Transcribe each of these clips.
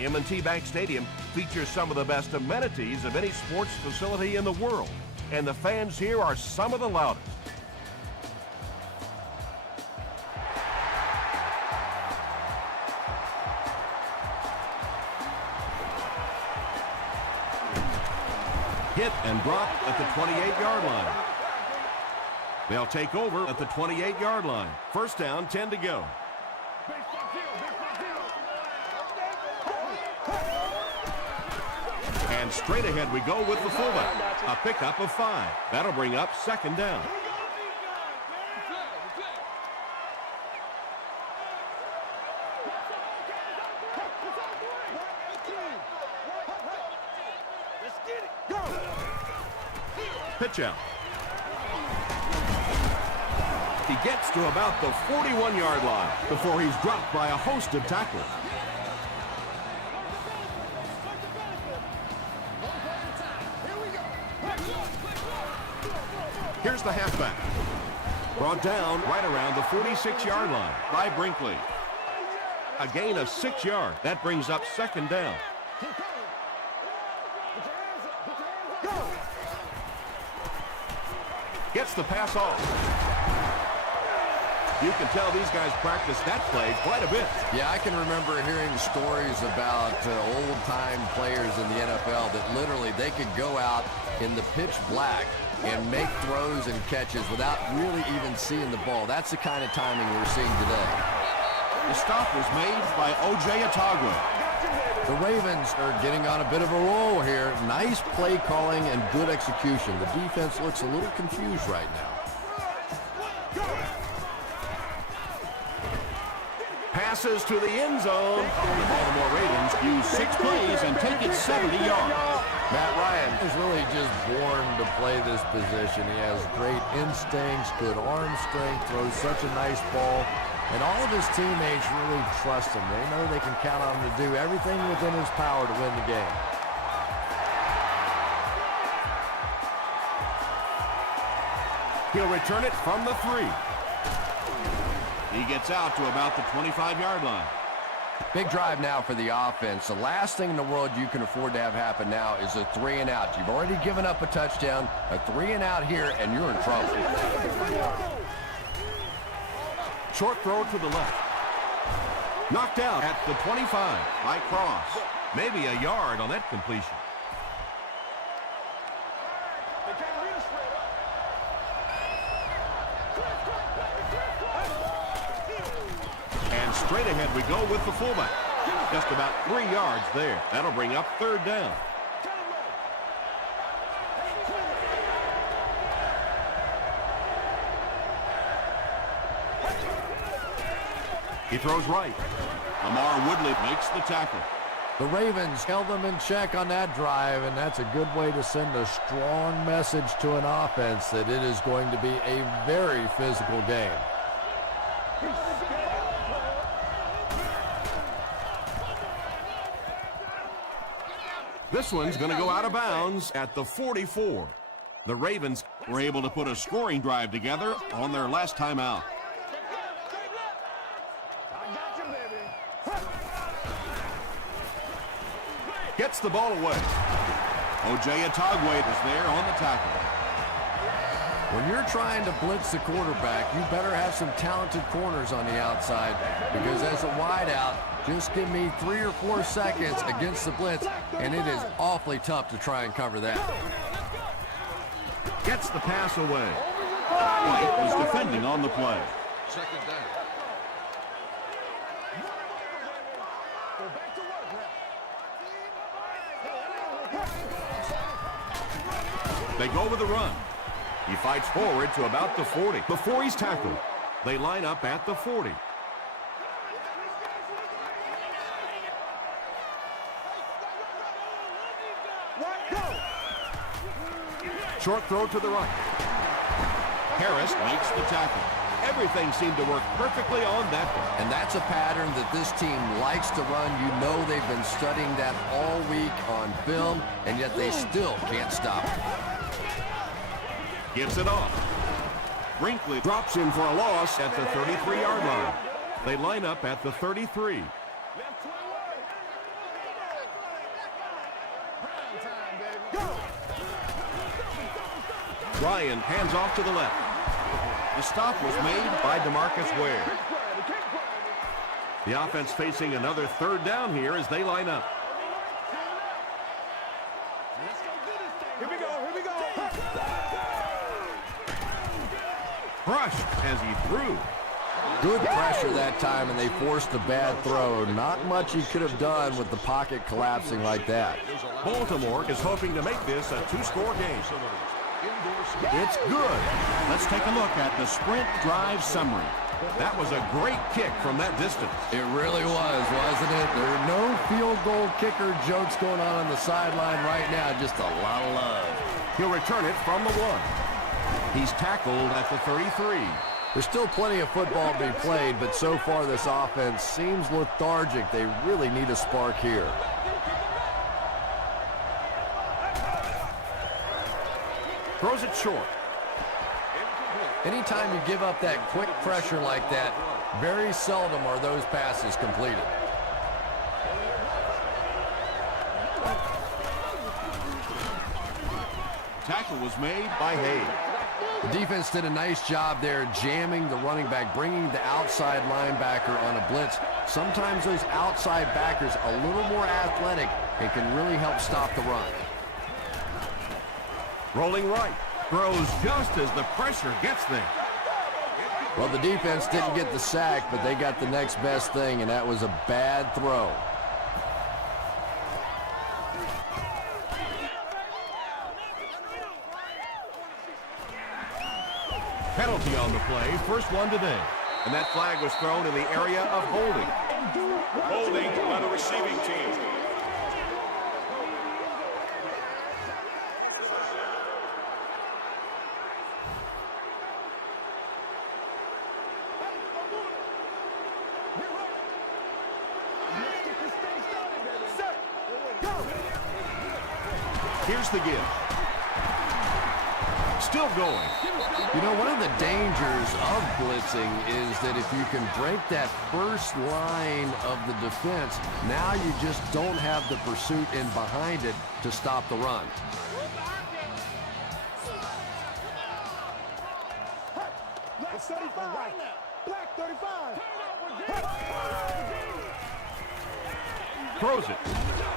M&T Bank Stadium features some of the best amenities of any sports facility in the world, and the fans here are some of the loudest. Hit and dropped at the 28-yard line. They'll take over at the 28-yard line. First down, 10 to go. And straight ahead we go with the fullback. A pickup of 5. That'll bring up second down. Pitch out. He gets to about the 41-yard line before he's dropped by a host of tacklers. Here's the halfback. Brought down right around the 46-yard line by Brinkley. A gain of 6 yards. That brings up second down. Gets the pass off. You can tell these guys practice that play quite a bit. Yeah, I can remember hearing stories about old-time players in the NFL that literally they could go out in the pitch black and make throws and catches without really even seeing the ball. That's the kind of timing we're seeing today. The stop was made by O.J. Atagwe. The Ravens are getting on a bit of a roll here. Nice play calling and good execution. The defense looks a little confused right now. Passes to the end zone. The Baltimore Ravens use 6 plays and take it 70 yards. Matt Ryan is really just born to play this position. He has great instincts, good arm strength, throws such a nice ball. And all of his teammates really trust him. They know they can count on him to do everything within his power to win the game. He'll return it from the 3. He gets out to about the 25-yard line. Big drive now for the offense. The last thing in the world you can afford to have happen now is a 3-and-out. You've already given up a touchdown, a 3-and-out here, and you're in trouble. Short throw to the left. Knocked out at the 25 by Cross. Maybe a yard on that completion. And straight ahead we go with the fullback. Just about 3 yards there. That'll bring up third down. He throws right. Lamar Woodley makes the tackle. The Ravens held them in check on that drive, and that's a good way to send a strong message to an offense that it is going to be a very physical game. This one's going to go out of bounds at the 44. The Ravens Were able to put a scoring drive together on their last time out. gets the ball away. O.J. Atagwe is there on the tackle. When you're trying to blitz the quarterback, you better have some talented corners on the outside, because as a wideout, just give me 3 or 4 seconds against the blitz, and it is awfully tough to try and cover that. Gets the pass away. White was defending on the play. Second down. They go with the run. He fights forward to about the 40. Before he's tackled, they line up at the 40. Short throw to the right. Harris makes the tackle. Everything seemed to work perfectly on that one. And that's a pattern that this team likes to run. You know they've been studying that all week on film, and yet they still can't stop it. Gives it off. Brinkley drops him for a loss at the 33-yard line. They line up at the 33. Ryan hands off to the left. The stop was made by DeMarcus Ware. The offense facing another third down here as they line up. Here we go. Crushed as he threw. Good pressure that time, and they forced a bad throw. Not much he could have done with the pocket collapsing like that. Baltimore is hoping to make this a two-score game. It's good. Let's take a look at the sprint drive summary. That was a great kick from that distance. It really was, wasn't it? There are no field goal kicker jokes going on the sideline right now. Just a lot of love. He'll return it from the 1. He's tackled at the 33. There's still plenty of football to be played, but so far this offense seems lethargic. They really need a spark here. Throws it short. Anytime you give up that quick pressure like that, very seldom are those passes completed. Tackle was made by Hayes. The defense did a nice job there jamming the running back, bringing the outside linebacker on a blitz. Sometimes those outside backers a little more athletic and can really help stop the run. Rolling right. Throws just as the pressure gets there. Well, the defense didn't get the sack, but they got the next best thing, and that was a bad throw. Penalty on the play, first one today. And that flag was thrown in the area of holding. Holding by the receiving team. Here's the give. Still going. You know, one of the dangers of blitzing is that if you can break that first line of the defense, now you just don't have the pursuit in behind it to stop the run. Black 35. Black 35. Throws it.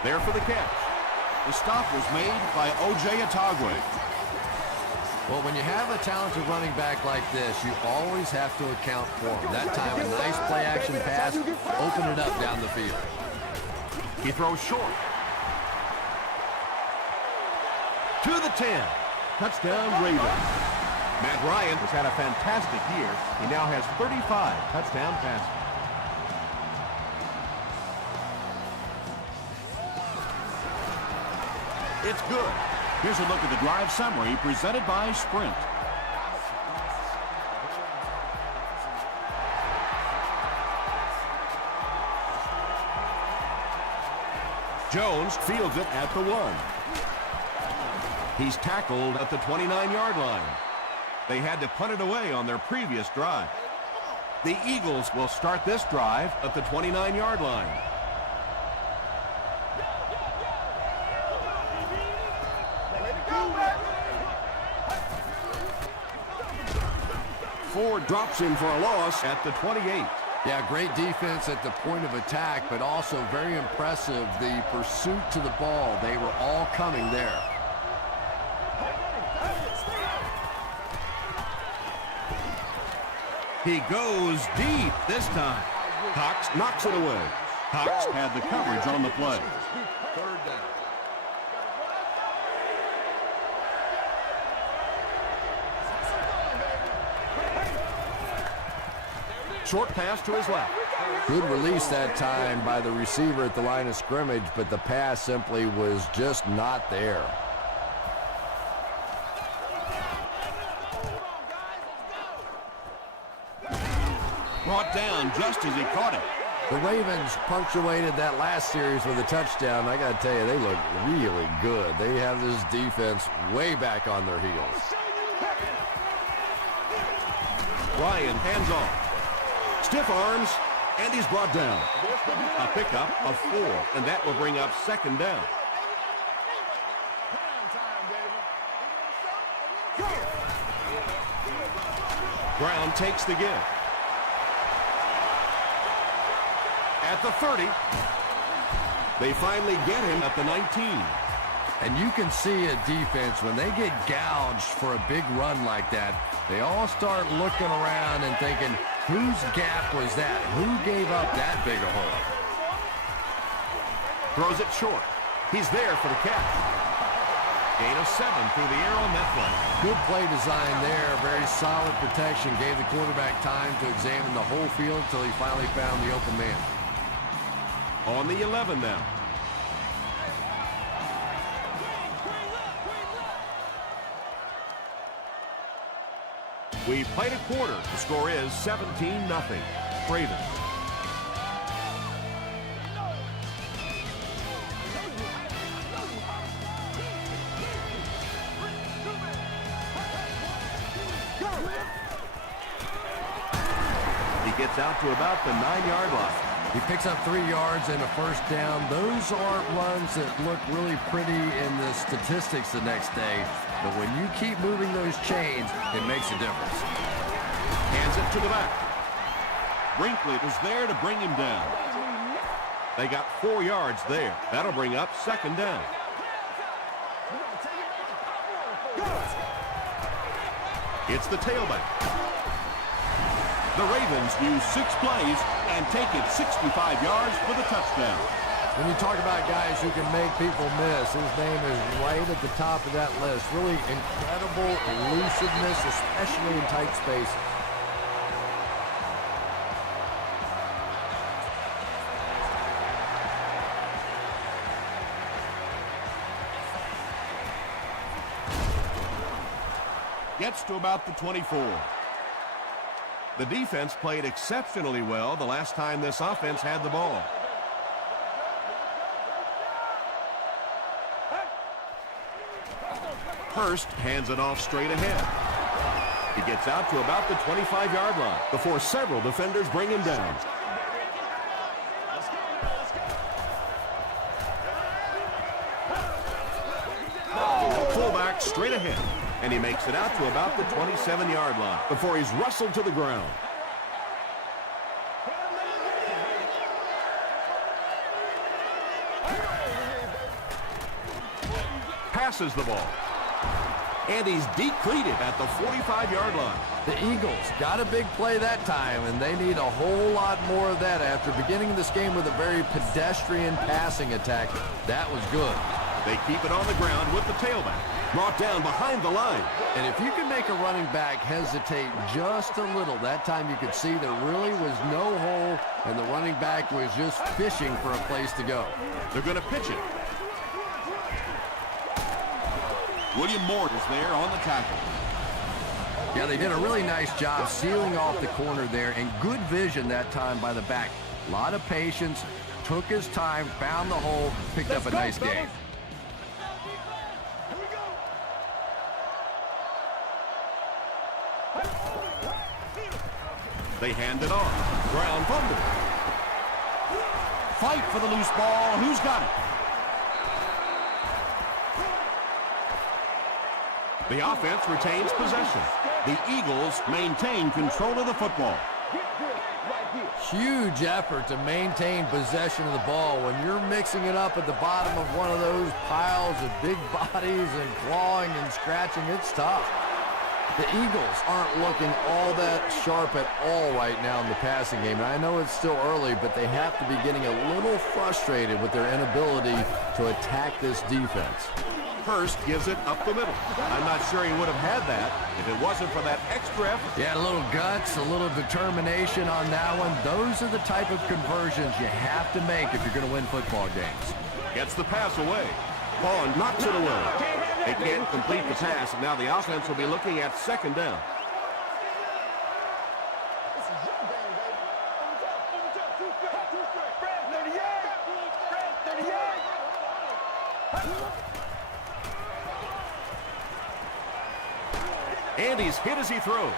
There for the catch. The stop was made by O.J. Atagwe. Well, when you have a talented running back like this, you always have to account for him. That time, a nice play-action pass, open it up down the field. He throws short. To the 10. Touchdown, Ravens. Matt Ryan has had a fantastic year. He now has 35 touchdown passes. It's good. Here's a look at the drive summary presented by Sprint. Jones fields it at the 1. He's tackled at the 29-yard line. They had to punt it away on their previous drive. The Eagles will start this drive at the 29-yard line. Ford drops him for a loss at the 28. Yeah, great defense at the point of attack, but also very impressive, the pursuit to the ball. They were all coming there. He goes deep this time. Cox knocks it away. Cox had the coverage on the play. Short pass to his left. Good release that time by the receiver at the line of scrimmage, but the pass simply was just not there. Brought down just as he caught it. The Ravens punctuated that last series with a touchdown. I got to tell you, they look really good. They have this defense way back on their heels. Ryan hands off. Stiff arms, and he's brought down. A pickup of 4, and that will bring up second down. Brown takes the give. At the 30. They finally get him at the 19. And you can see a defense, when they get gouged for a big run like that, they all start looking around and thinking, whose gap was that? Who gave up that big a hole? Throws it short. He's there for the catch. Gain of 7 through the air on that play. Good play design there. Very solid protection. Gave the quarterback time to examine the whole field until he finally found the open man. On the 11 now. We played a quarter. The score is 17-0. Ravens. He gets out to about the 9-yard line. He picks up 3 yards and a first down. Those aren't runs that look really pretty in the statistics the next day. But when you keep moving those chains, it makes a difference. Hands it to the back. Brinkley was there to bring him down. They got 4 yards there. That'll bring up second down. It's the tailback. The Ravens use 6 plays and take it 65 yards for the touchdown. When you talk about guys who can make people miss, his name is right at the top of that list. Really incredible elusiveness, especially in tight space. Gets to about the 24. The defense played exceptionally well the last time this offense had the ball. Hurst hands it off straight ahead. He gets out to about the 25-yard line before several defenders bring him down. Fullback straight ahead, and he makes it out to about the 27-yard line before he's wrestled to the ground. Passes the ball. And he's depleted at the 45-yard line. The Eagles got a big play that time, and they need a whole lot more of that after beginning this game with a very pedestrian passing attack. That was good. They keep it on the ground with the tailback. Brought down behind the line. And if you can make a running back hesitate just a little, that time you could see there really was no hole, and the running back was just fishing for a place to go. They're going to pitch it. William Mort is there on the tackle. Yeah, they did a really nice job sealing off the corner there, and good vision that time by the back. A lot of patience, took his time, found the hole, picked up a nice gain. They hand it off. Brown fumbled. Fight for the loose ball. Who's got it? The offense retains possession. The Eagles maintain control of the football. Huge effort to maintain possession of the ball. When you're mixing it up at the bottom of one of those piles of big bodies and clawing and scratching, it's tough. The Eagles aren't looking all that sharp at all right now in the passing game. And I know it's still early, but they have to be getting a little frustrated with their inability to attack this defense. Hurst gives it up the middle. I'm not sure he would have had that if it wasn't for that extra effort. Yeah, a little guts, a little determination on that one. Those are the type of conversions you have to make if you're going to win football games. Gets the pass away. Vaughn knocks it away. They can't complete the pass, and now the offense will be looking at second down. And he's hit as he throws.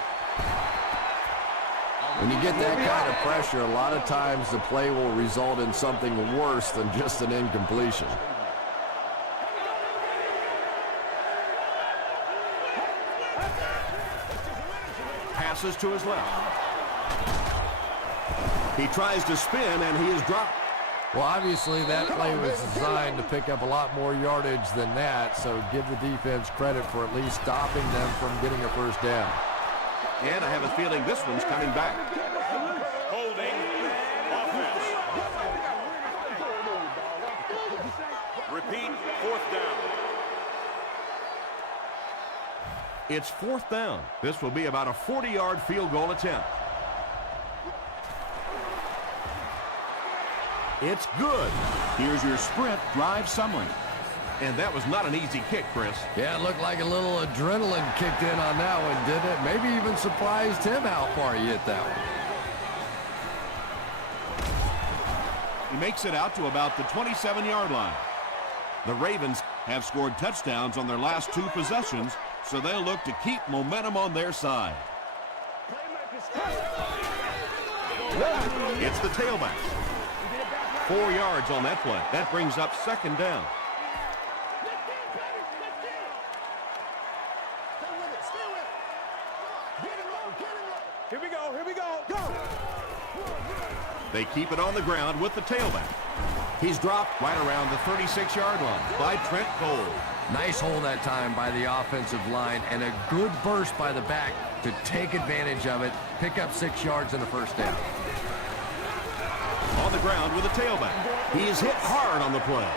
When you get that kind of pressure, a lot of times the play will result in something worse than just an incompletion. passes to his left. He tries to spin, and he is dropped. Well, obviously that play was designed to pick up a lot more yardage than that, so give the defense credit for at least stopping them from getting a first down. And I have a feeling this one's coming back. Holding. Offense. Repeat. 4th down. It's 4th down. This will be about a 40-yard field goal attempt. It's good. Here's your sprint drive summary. And that was not an easy kick, Chris. Yeah, it looked like a little adrenaline kicked in on that one, didn't it? Maybe even surprised him how far he hit that one. He makes it out to about the 27-yard line. The Ravens have scored touchdowns on their last 2 possessions, so they'll look to keep momentum on their side. It's the tailback. 4 yards on that play. That brings up 2nd down. Here we go. Here we go. Go. They keep it on the ground with the tailback. He's dropped right around the 36-yard line by Trent Cole. Nice hold that time by the offensive line and a good burst by the back to take advantage of it, pick up 6 yards and a first down. On the ground with the tailback. He is hit hard on the play.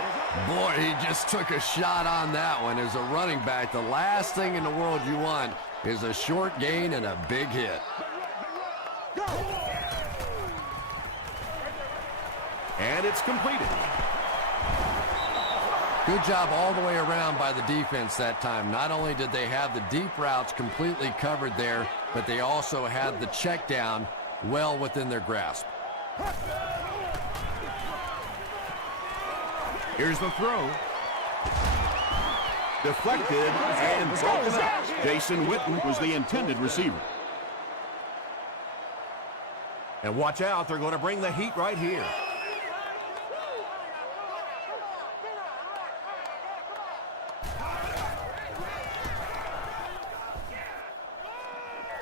Boy, he just took a shot on that one. As a running back, the last thing in the world you want is a short gain and a big hit. And it's completed. Good job all the way around by the defense that time. Not only did they have the deep routes completely covered there, but they also had the check down well within their grasp. Here's the throw. Deflected and broken up. Jason Witten was the intended receiver. And watch out, they're going to bring the heat right here.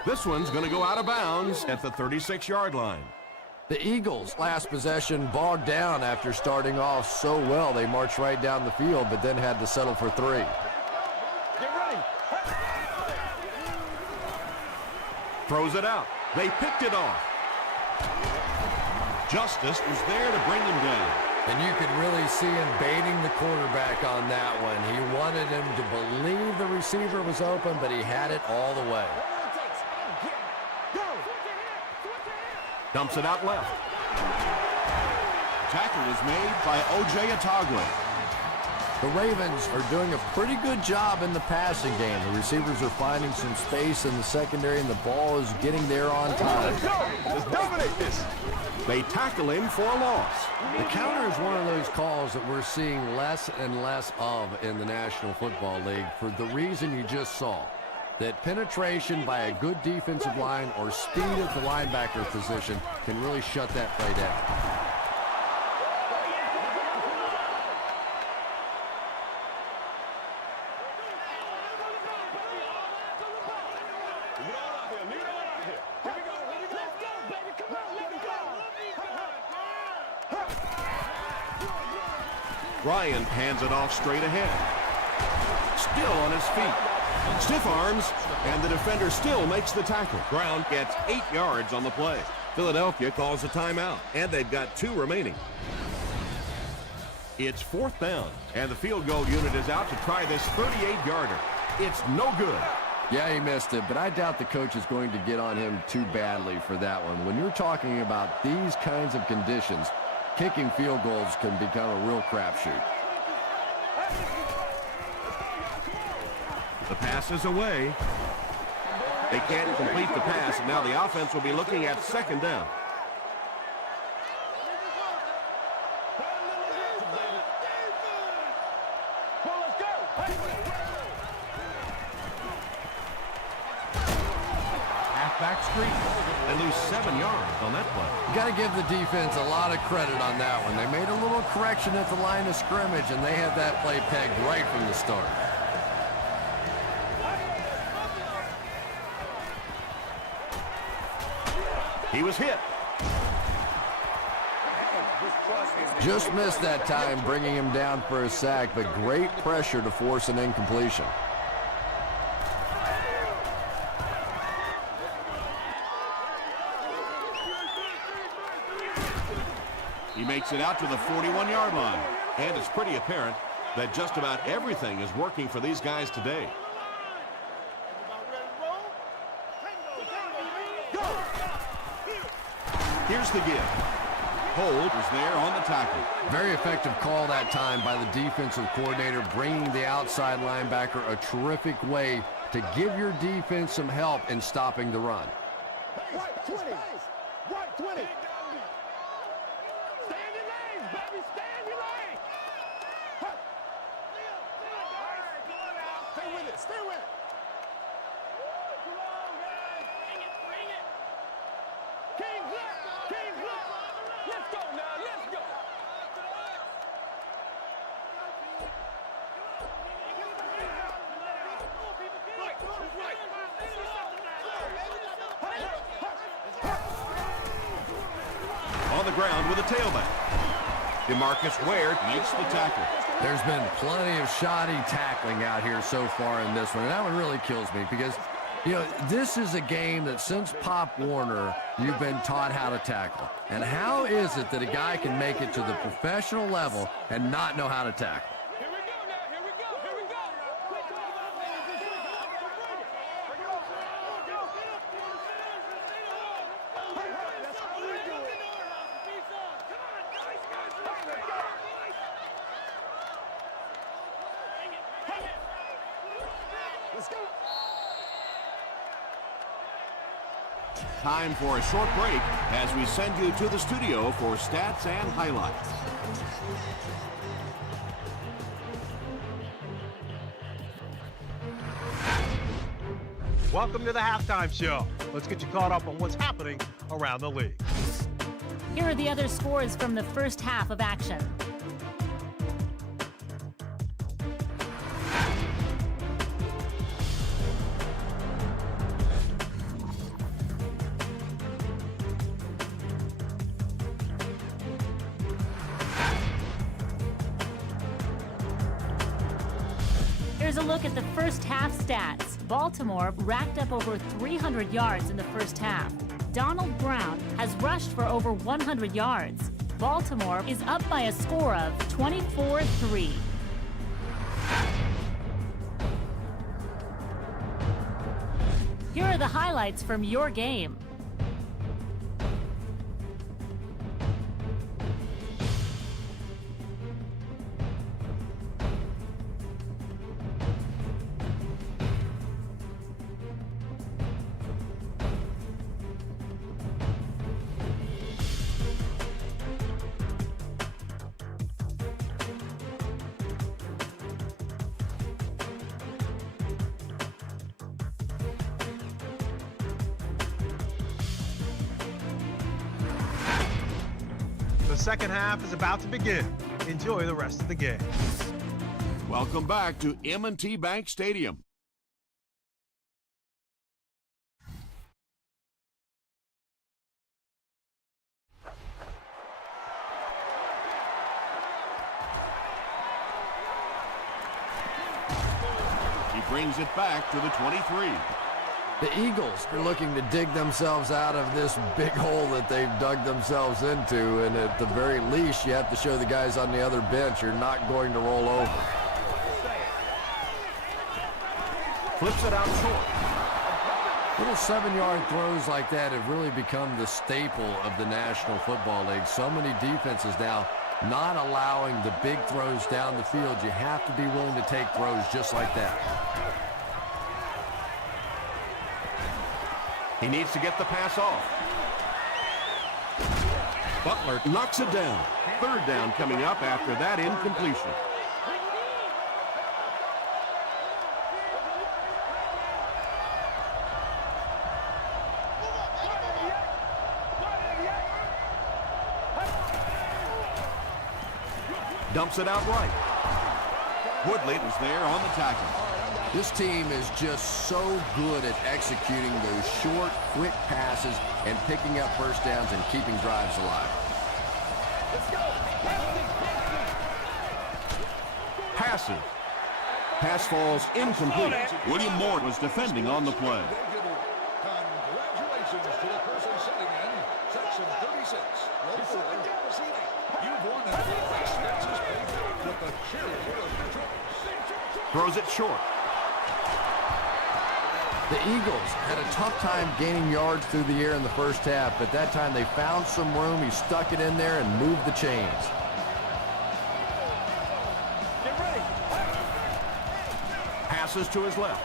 This one's going to go out of bounds at the 36-yard line. The Eagles' last possession bogged down after starting off so well. They marched right down the field, but then had to settle for 3. Get ready. Throws it out. They picked it off. Justice was there to bring him down. And you could really see him baiting the quarterback on that one. He wanted him to believe the receiver was open, but he had it all the way. Dumps it out left. Tackle was made by O.J. Atagwe. The Ravens are doing a pretty good job in the passing game. The receivers are finding some space in the secondary, and the ball is getting there on time. Let's go. Let's dominate this. They tackle him for a loss. The counter is one of those calls that we're seeing less and less of in the National Football League for the reason you just saw. That penetration by a good defensive line or speed at the linebacker position can really shut that play down. Ryan hands it off straight ahead. Still on his feet. Stiff arms, and the defender still makes the tackle. Brown gets 8 yards on the play. Philadelphia calls a timeout, and they've got 2 remaining. It's 4th down, and the field goal unit is out to try this 38-yarder. It's no good. Yeah, he missed it, but I doubt the coach is going to get on him too badly for that one. When you're talking about these kinds of conditions, kicking field goals can become a real crapshoot. The pass is away. They can't complete the pass, and now the offense will be looking at 2nd down. Halfback streak. They lose 7 yards on that play. You got to give the defense a lot of credit on that one. They made a little correction at the line of scrimmage, and they had that play pegged right from the start. He was hit. Just missed that time, bringing him down for a sack, but great pressure to force an incompletion. He makes it out to the 41-yard line. And it's pretty apparent that just about everything is working for these guys today. Here's the give. Hold is there on the tackle. Very effective call that time by the defensive coordinator, bringing the outside linebacker a terrific way to give your defense some help in stopping the run. Right 20. Right 20. Stay in your lane, baby. Stay in your lane. Stay with it. Stay with it. Come on, guys. Bring it. Kings left. Kings left. Let's go now. Let's go. On the ground with a tailback. DeMarcus Ware makes the tackle. There's been plenty of shoddy tackling out here so far in this one, and that one really kills me because, you know, this is a game that since Pop Warner, you've been taught how to tackle. And how is it that a guy can make it to the professional level and not know how to tackle? Here we go now. Here we go. Here we go. That's how we do it. Let's go. Time for a short break as we send you to the studio for stats and highlights. Welcome to the halftime show. Let's get you caught up on what's happening around the league. Here are the other scores from the first half of action. Here's a look at the first half stats. Baltimore racked up over 300 yards in the first half. Donald Brown has rushed for over 100 yards. Baltimore is up by a score of 24-3. Here are the highlights from your game. The second half is about to begin. Enjoy the rest of the game. Welcome back to M&T Bank Stadium. He brings it back to the 23. The Eagles are looking to dig themselves out of this big hole that they've dug themselves into, and at the very least, you have to show the guys on the other bench you're not going to roll over. Flips it out short. Little 7-yard throws like that have really become the staple of the National Football League. So many defenses now not allowing the big throws down the field. You have to be willing to take throws just like that. He needs to get the pass off. Butler knocks it down. Third down coming up after that incompletion. Dumps it out right. Woodley was there on the tackle. This team is just so good at executing those short, quick passes and picking up first downs and keeping drives alive. Passes. Pass falls incomplete. William Moore was defending on the play. Congratulations to the person sitting in section 36. You've won an expenses paid with the cheerleader of your choice. Throws it short. The Eagles had a tough time gaining yards through the air in the first half, but that time they found some room. He stuck it in there and moved the chains. Passes to his left.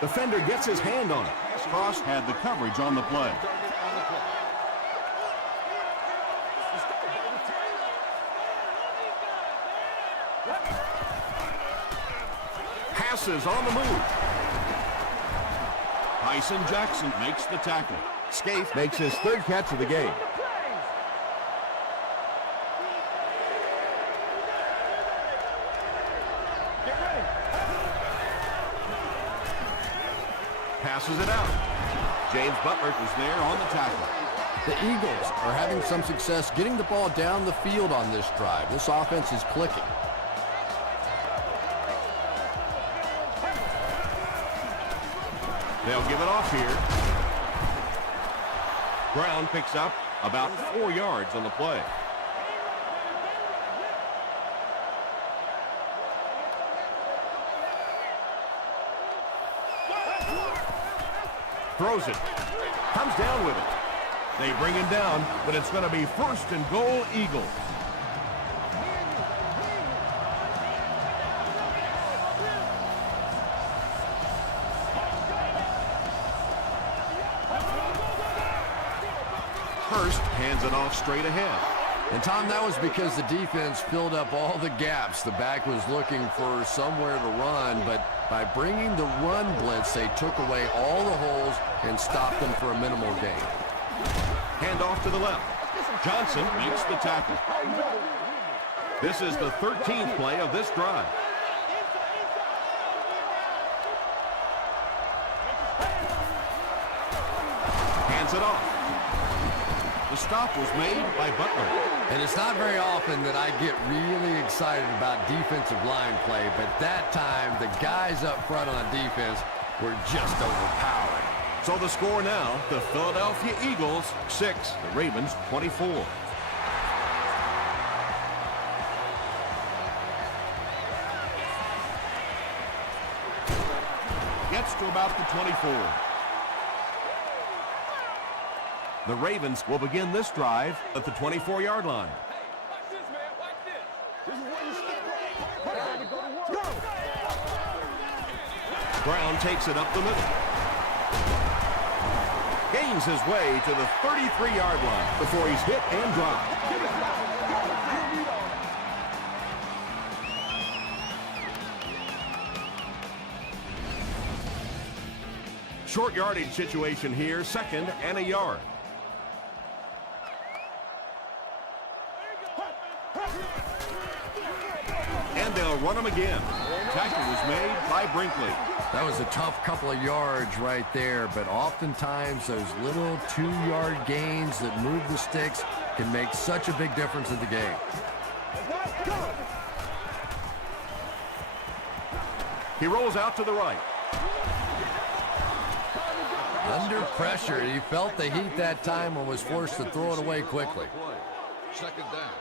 Defender gets his hand on it. Cross had the coverage on the play. Passes on the move. Tyson Jackson makes the tackle. Scaife makes his third catch of the game. Passes it out. James Butler was there on the tackle. The Eagles are having some success getting the ball down the field on this drive. This offense is clicking. They'll give it off here. Brown picks up about 4 yards on the play. Throws it. Comes down with it. They bring him down, but it's going to be first and goal, Eagles. Hurst hands it off straight ahead. And, Tom, that was because the defense filled up all the gaps. The back was looking for somewhere to run, but by bringing the run blitz, they took away all the holes and stopped them for a minimal gain. Hand off to the left. Johnson makes the tackle. This is the 13th play of this drive. Hands it off. The stop was made by Butler. And it's not very often that I get really excited about defensive line play, but that time the guys up front on defense were just overpowering. So the score now, the Philadelphia Eagles 6, the Ravens 24. Gets to about the 24. The Ravens will begin this drive at the 24-yard line. Watch this, man. Watch this. This is where you step right. Go. Brown takes it up the middle. Gains his way to the 33-yard line before he's hit and dropped. Short yardage situation here, 2nd and a yard. And they'll run him again. Tackle was made by Brinkley. That was a tough couple of yards right there, but oftentimes those little 2-yard gains that move the sticks can make such a big difference in the game. He rolls out to the right. Under pressure, he felt the heat that time and was forced to throw it away quickly. 2nd down.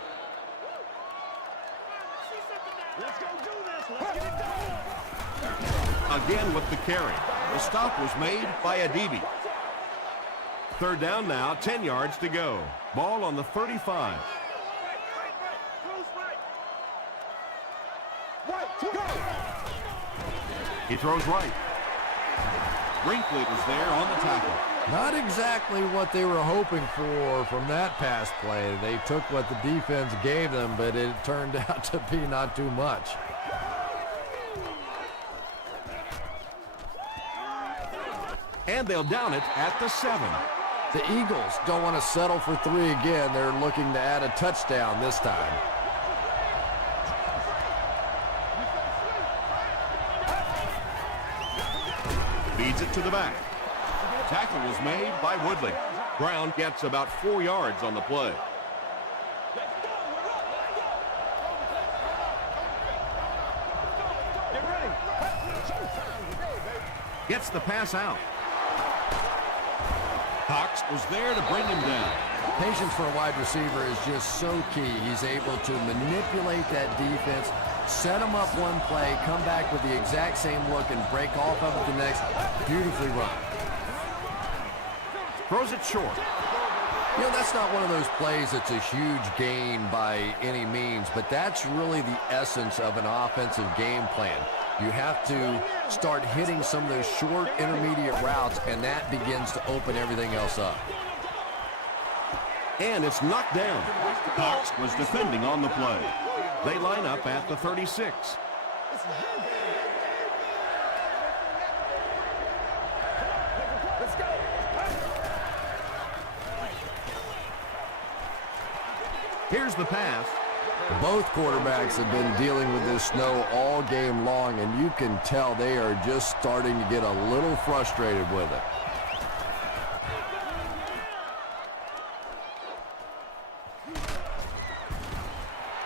Let's go do this. Let's get it done. Again with the carry. The stop was made by Adibi. 3rd down now, 10 yards to go. Ball on the 35. He throws right. Brinkley was there on the tackle. Not exactly what they were hoping for from that pass play. They took what the defense gave them, but it turned out to be not too much. And they'll down it at the 7. The Eagles don't want to settle for 3 again. They're looking to add a touchdown this time. Feeds it to the back. Tackle was made by Woodley. Brown gets about 4 yards on the play. Gets the pass out. Cox was there to bring him down. Patience for a wide receiver is just so key. He's able to manipulate that defense, set them up one play, come back with the exact same look, and break off of it the next. Beautifully run. Throws it short. You know, that's not one of those plays that's a huge gain by any means, but that's really the essence of an offensive game plan. You have to start hitting some of those short intermediate routes, and that begins to open everything else up. And it's knocked down. Cox was defending on the play. They line up at the 36. Here's the pass. Both quarterbacks have been dealing with this snow all game long, and you can tell they are just starting to get a little frustrated with it.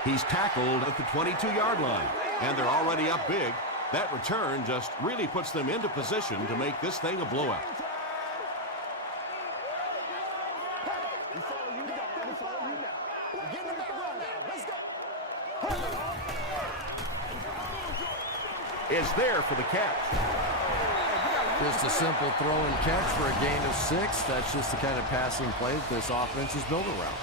He's tackled at the 22-yard line, and they're already up big. That return just really puts them into position to make this thing a blowout. Is there for the catch. Just a simple throw and catch for a gain of 6. That's just the kind of passing play that this offense is built around.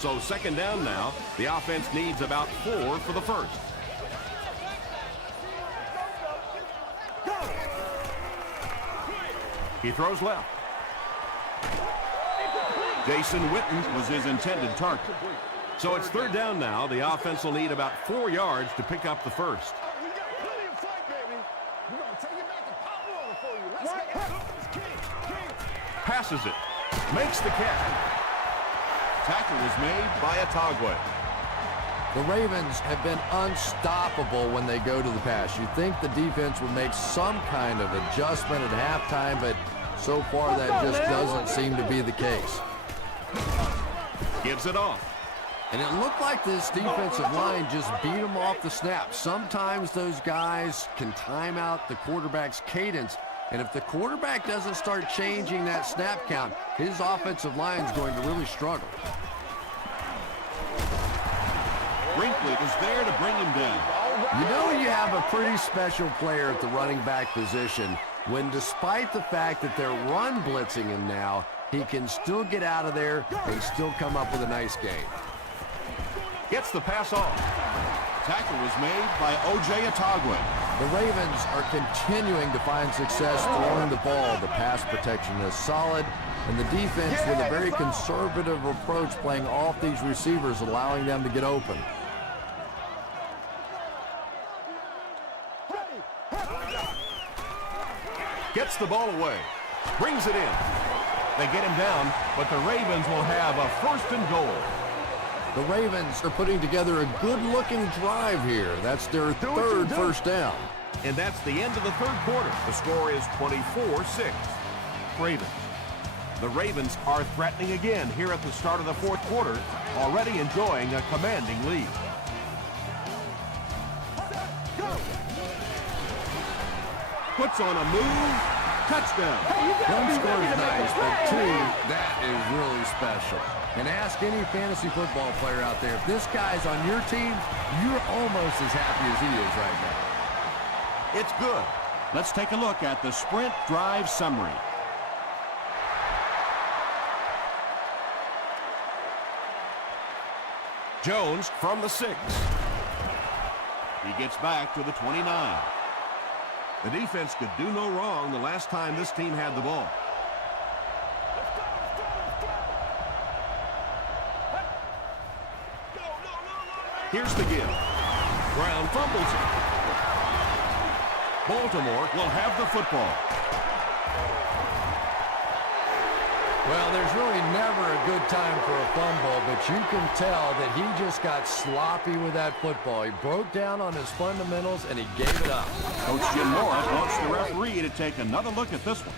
So second down now. The offense needs about 4 for the first. He throws left. Jason Witten was his intended target. So it's third down now. The offense will need about 4 yards to pick up the first. We got plenty of fight, baby. We're going to take it back to power over for you. Let's go. King. Passes it. Makes the catch. Tackle was made by Atagwe. The Ravens have been unstoppable when they go to the pass. You'd think the defense would make some kind of adjustment at halftime, but so far that just doesn't seem to be the case. Gives it off. And it looked like this defensive line just beat them off the snap. Sometimes those guys can time out the quarterback's cadence, and if the quarterback doesn't start changing that snap count, his offensive line is going to really struggle. Brinkley is there to bring him down. You know you have a pretty special player at the running back position when, despite the fact that they're run blitzing him now, he can still get out of there and still come up with a nice gain. Gets the pass off. Tackle was made by O.J. Atagwe. The Ravens are continuing to find success throwing the ball. The pass protection is solid, and the defense with a very conservative approach playing off these receivers, allowing them to get open. Gets the ball away. Brings it in. They get him down, but the Ravens will have a first and goal. The Ravens are putting together a good-looking drive here. That's their third first down. And that's the end of the third quarter. The score is 24-6. Ravens. The Ravens are threatening again here at the start of the fourth quarter, already enjoying a commanding lead. Puts on a move. Touchdown. One score is nice, but two, that is really special. And ask any fantasy football player out there, if this guy's on your team, you're almost as happy as he is right now. It's good. Let's take a look at the sprint drive summary. Jones from the 6. He gets back to the 29. The defense could do no wrong the last time this team had the ball. Here's the give. Brown fumbles it. Baltimore will have the football. Well, there's really never a good time for a fumble, but you can tell that he just got sloppy with that football. He broke down on his fundamentals, and he gave it up. Coach Jim Mora wants the referee to take another look at this one.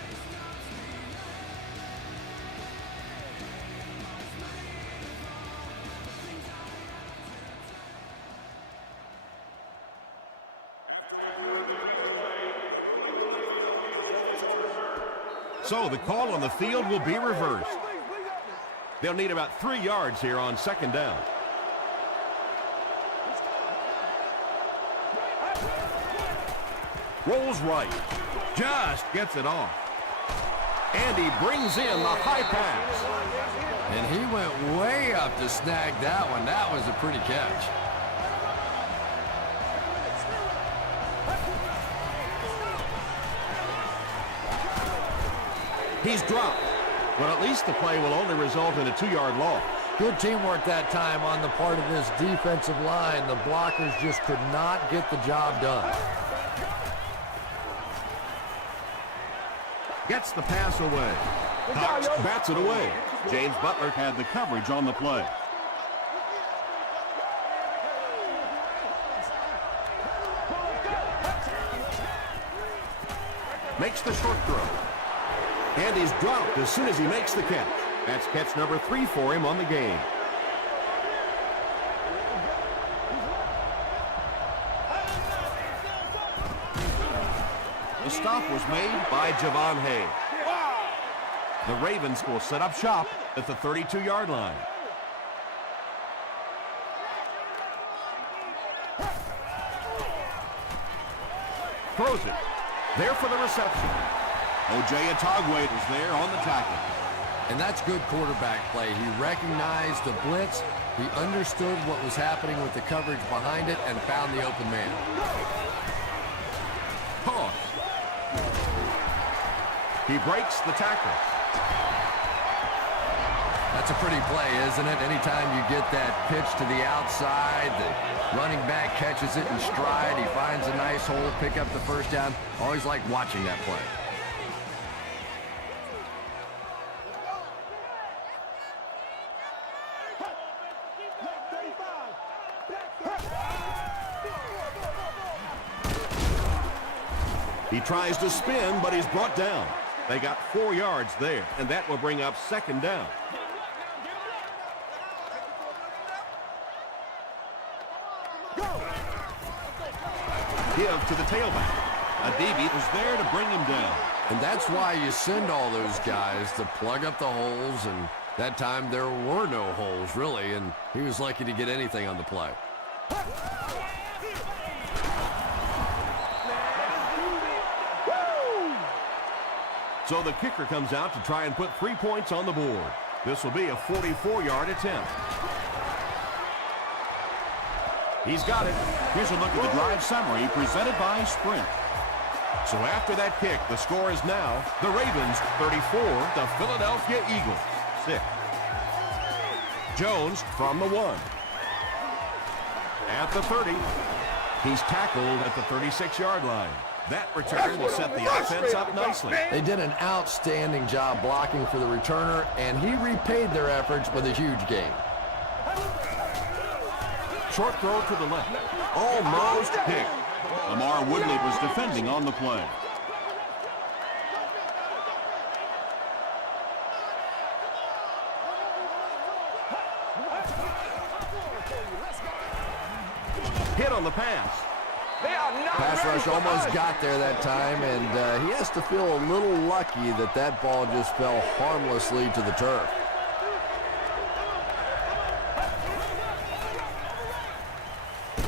So the call on the field will be reversed. They'll need about 3 yards here on second down. Rolls right. Just gets it off. And he brings in the high pass. And he went way up to snag that one. That was a pretty catch. He's dropped, but at least the play will only result in a 2-yard loss. Good teamwork that time on the part of this defensive line. The blockers just could not get the job done. Gets the pass away. Cox bats it away. James Butler had the coverage on the play. Makes the short throw. And he's dropped as soon as he makes the catch. That's catch number 3 for him on the game. The stop was made by Javon Hay. The Ravens will set up shop at the 32-yard line. Throws it. There for the reception. O.J. Atogwe was there on the tackle. And that's good quarterback play. He recognized the blitz. He understood what was happening with the coverage behind it and found the open man. Pause. He breaks the tackle. That's a pretty play, isn't it? Anytime you get that pitch to the outside, the running back catches it in stride. He finds a nice hole, pick up the first down. Always like watching that play. He tries to spin, but he's brought down. They got 4 yards there, and that will bring up second down. Give to the tailback. Adibi was there to bring him down. And that's why you send all those guys to plug up the holes, and that time there were no holes, really, and he was lucky to get anything on the play. So the kicker comes out to try and put 3 points on the board. This will be a 44-yard attempt. He's got it. Here's a look at the drive summary presented by Sprint. So after that kick, the score is now the Ravens 34, the Philadelphia Eagles 6. Jones from the 1. At the 30. He's tackled at the 36-yard line. That return will set the offense up nicely. They did an outstanding job blocking for the returner, and he repaid their efforts with a huge gain. Short throw to the left. Almost picked. Lamar Woodley was defending on the play. Hit on the pass. Pass rush almost got there that time, and he has to feel a little lucky that that ball just fell harmlessly to the turf.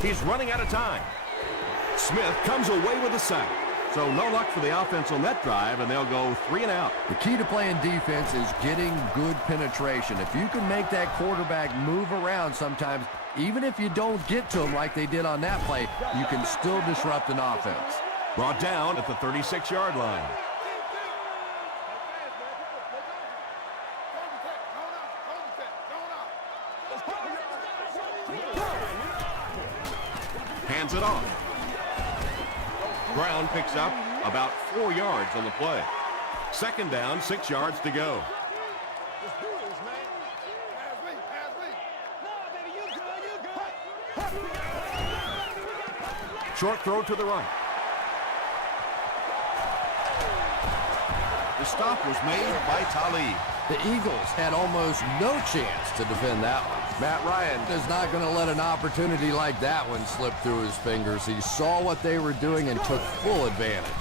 He's running out of time. Smith comes away with a sack. So no luck for the offense on that drive, and they'll go 3 and out. The key to playing defense is getting good penetration. If you can make that quarterback move around sometimes, even if you don't get to him like they did on that play, you can still disrupt an offense. Brought down at the 36-yard line. Hands it off. Brown picks up about 4 yards on the play. Second down, 6 yards to go. Short throw to the right. The stop was made by Talib. The Eagles had almost no chance to defend that one. Matt Ryan is not going to let an opportunity like that one slip through his fingers. He saw what they were doing and took full advantage.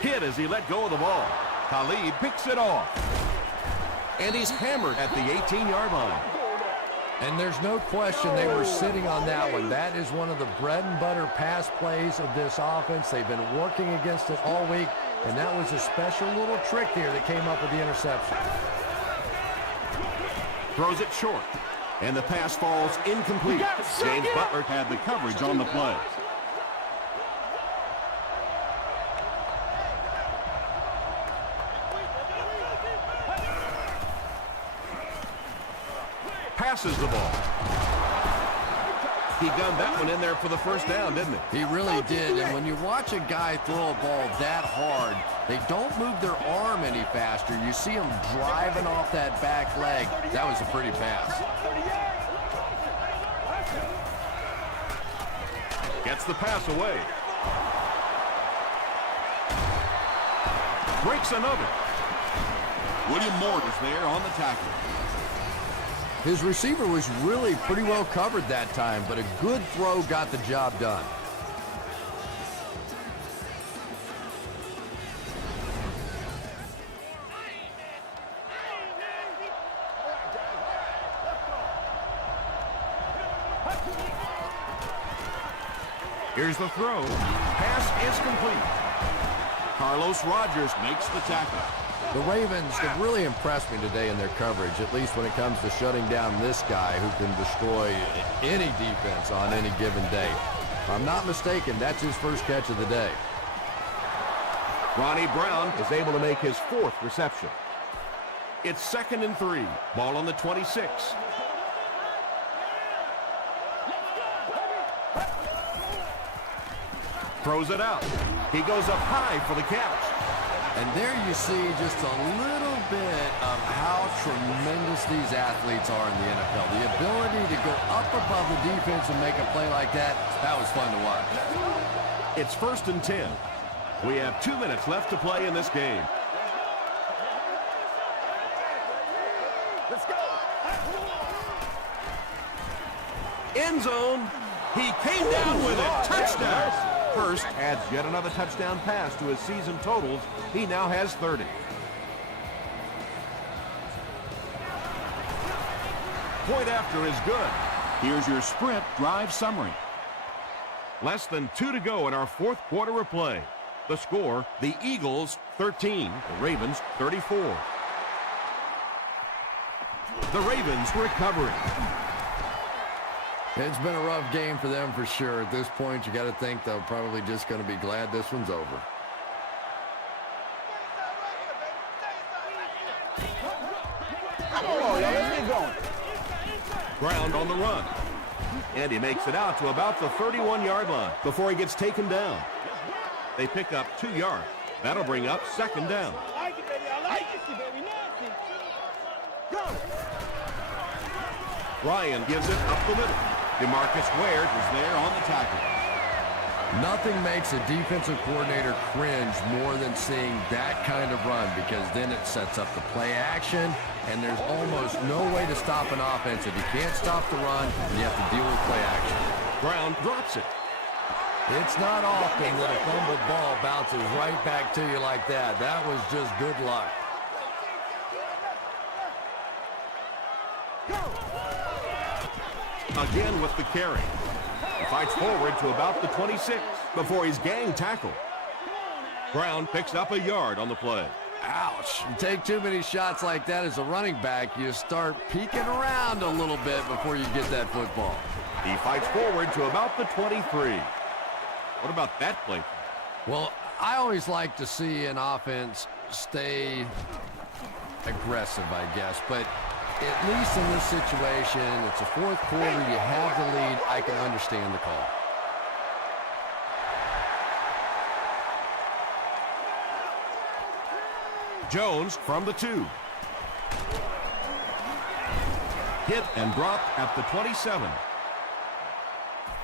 Hit as he let go of the ball. Talib picks it off. And he's hammered at the 18-yard line. And there's no question they were sitting on that one. That is one of the bread and butter pass plays of this offense. They've been working against it all week, and that was a special little trick there that came up with the interception. Throws it short. And the pass falls incomplete. James Butler had the coverage on the play. Passes the ball. He gunned that one in there for the first down, didn't he? He really did, and when you watch a guy throw a ball that hard, they don't move their arm any faster. You see him driving off that back leg. That was a pretty pass. Gets the pass away. Breaks another. William Moore is there on the tackle. His receiver was really pretty well covered that time, but a good throw got the job done. Here's the throw. Pass is complete. Carlos Rogers makes the tackle. The Ravens have really impressed me today in their coverage, at least when it comes to shutting down this guy who can destroy any defense on any given day. If I'm not mistaken, that's his first catch of the day. Ronnie Brown is able to make his fourth reception. It's 2nd and 3. Ball on the 26. Throws it out. He goes up high for the catch. And there you see just a little bit of how tremendous these athletes are in the NFL. The ability to go up above the defense and make a play like that, that was fun to watch. It's 1st and 10. We have 2 minutes left to play in this game. Let's go. End zone. He came down with it. Touchdown. Hurst adds yet another touchdown pass to his season totals. He now has 30. Point after is good. Here's your sprint drive summary. Less than 2 to go in our 4th quarter of play. The score, the Eagles 13, the Ravens 34. The Ravens recovering. It's been a rough game for them for sure. At this point, you got to think they're probably just going to be glad this one's over. Oh, yeah, let's get going. Ground on the run. And he makes it out to about the 31-yard line before he gets taken down. They pick up 2 yards. That'll bring up 2nd down. I like it, baby. I like it, baby. Nasty. Go. Ryan gives it up the middle. DeMarcus Ware is there on the tackle. Nothing makes a defensive coordinator cringe more than seeing that kind of run, because then it sets up the play action, and there's almost no way to stop an offense if you can't stop the run and you have to deal with play action. Brown drops it. It's not often that a fumbled ball bounces right back to you like that. That was just good luck. Again with the carry. He fights forward to about the 26 before he's gang tackled. Brown picks up a yard on the play. Ouch. You take too many shots like that as a running back, you start peeking around a little bit before you get that football. He fights forward to about the 23. What about that play? Well, I always like to see an offense stay aggressive, I guess, but at least in this situation, it's a 4th quarter, you have the lead, I can understand the call. Jones from the 2. Hit and dropped at the 27.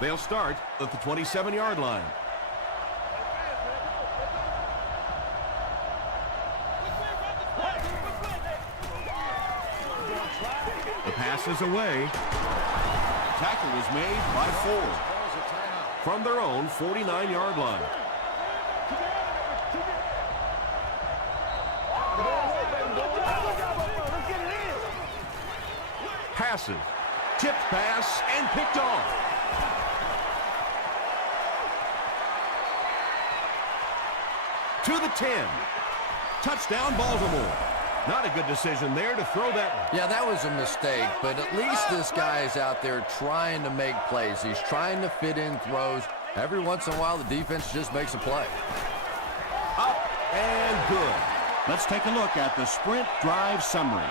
They'll start at the 27-yard line. The pass is away. Tackle was made by Ford from their own 49-yard line. Passes, tipped pass, and picked off. To the 10. Touchdown, Baltimore. Not a good decision there to throw that. Yeah, that was a mistake, but at least this guy is out there trying to make plays. He's trying to fit in throws. Every once in a while, the defense just makes a play. Up and good. Let's take a look at the sprint drive summary.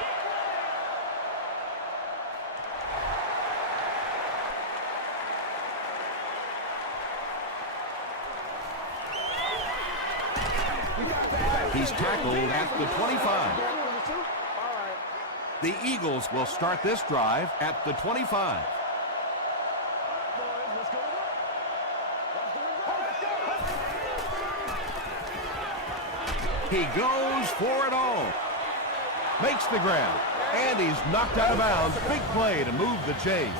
He's tackled at the 25. The Eagles will start this drive at the 25. He goes for it all. Makes the grab. And he's knocked out of bounds. Big play to move the chains.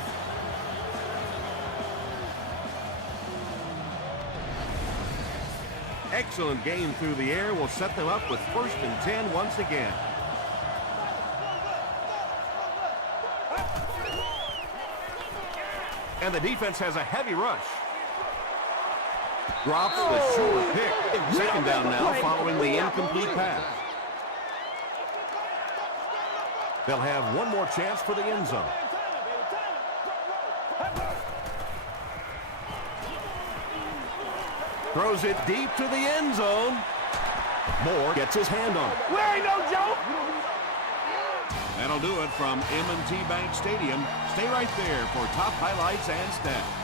Excellent game through the air will set them up with 1st and 10 once again. And the defense has a heavy rush. Drops the short pick. 2nd down now following the incomplete pass. They'll have one more chance for the end zone. Throws it deep to the end zone. Moore gets his hand on it. We ain't no joke. That'll do it from M&T Bank Stadium. Stay right there for top highlights and stats.